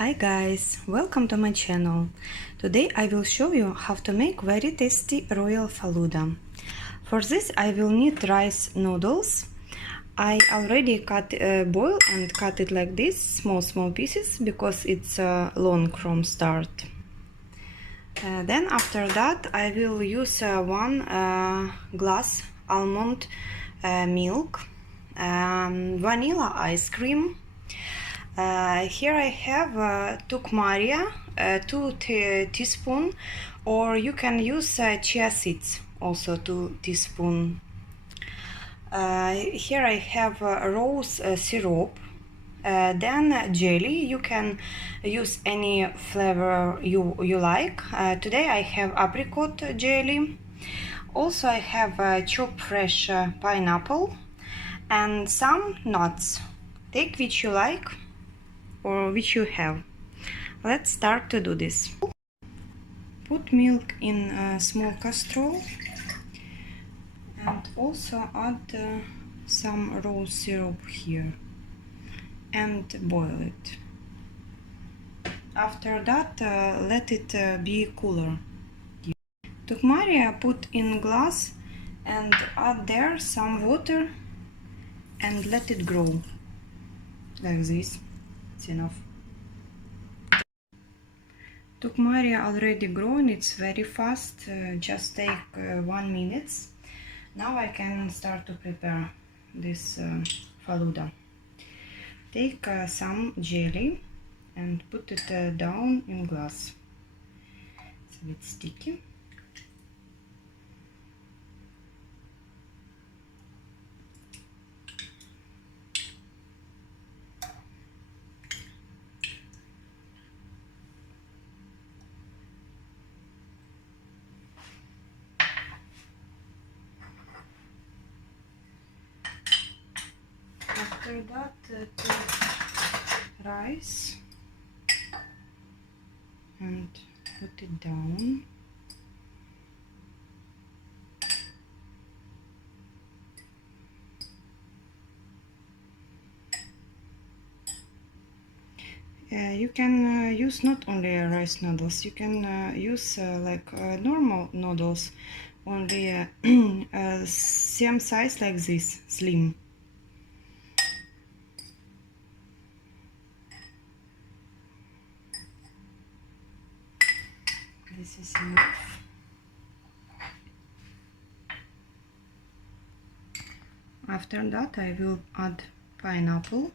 Hi guys, welcome to my channel. Today I will show you how to make very tasty royal Falooda. For this I will need rice noodles. I already boil and cut it like this, small pieces, because it's long from start. Then after that I will use 1 glass almond milk, vanilla ice cream. Here I have Tukmaria, 2 teaspoons, or you can use chia seeds, also 2 teaspoons. Here I have rose syrup, then jelly. You can use any flavor you like. Today I have apricot jelly. Also I have chopped fresh pineapple and some nuts. Take which you like or which you have. Let's start to do this. Put milk in a small casserole and also add some rose syrup here and boil it. After that let it be cooler. Tukmaria put in glass and add there some water and let it grow like this. It's enough. Tukmaria already grown, it's very fast, just take 1 minute. Now I can start to prepare this Falooda. Take some jelly and put it down in glass. It's a bit sticky. After that, take rice and put it down. You can use not only rice noodles, you can use like normal noodles, only same size like this, slim. This is enough. After that I will add pineapple.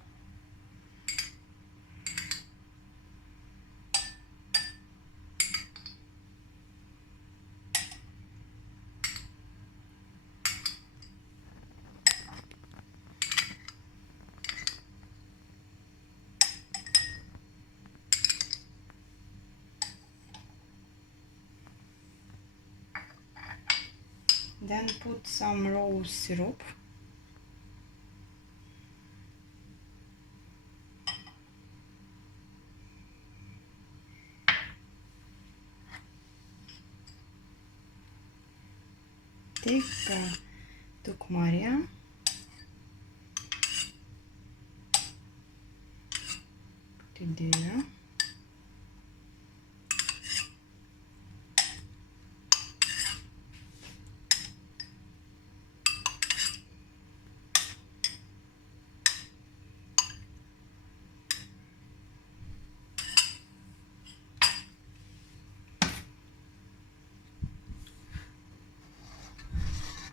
Then put some rose syrup. Take Tukmaria. Put it there.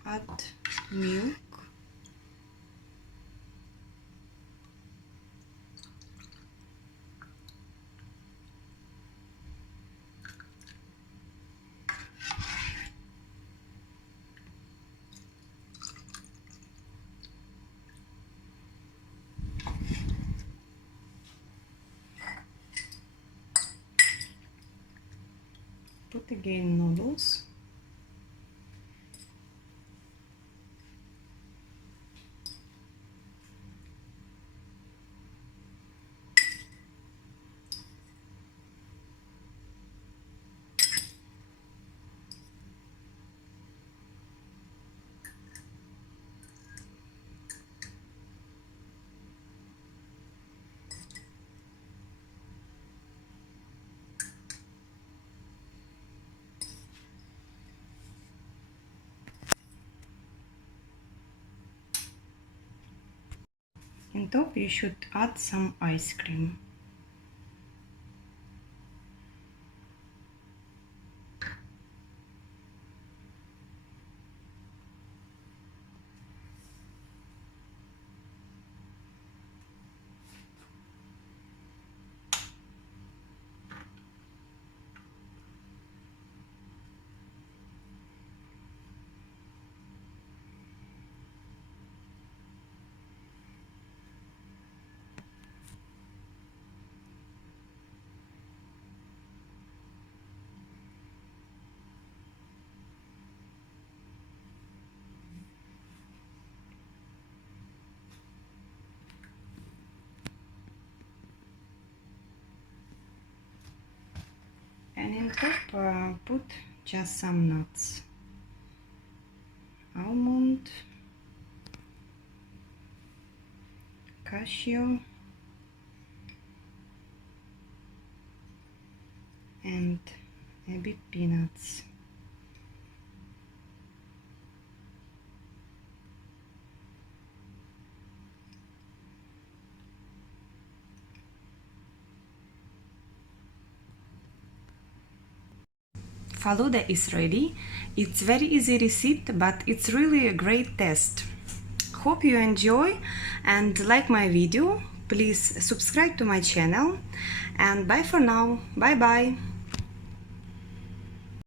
Add milk. Put again noodles. In top you should add some ice cream. And in top put just some nuts. Almond, cashew, and a bit peanuts. Falooda is ready. It's very easy recipe, but it's really a great taste. Hope you enjoy and like my video. Please subscribe to my channel, and bye for now. Bye bye.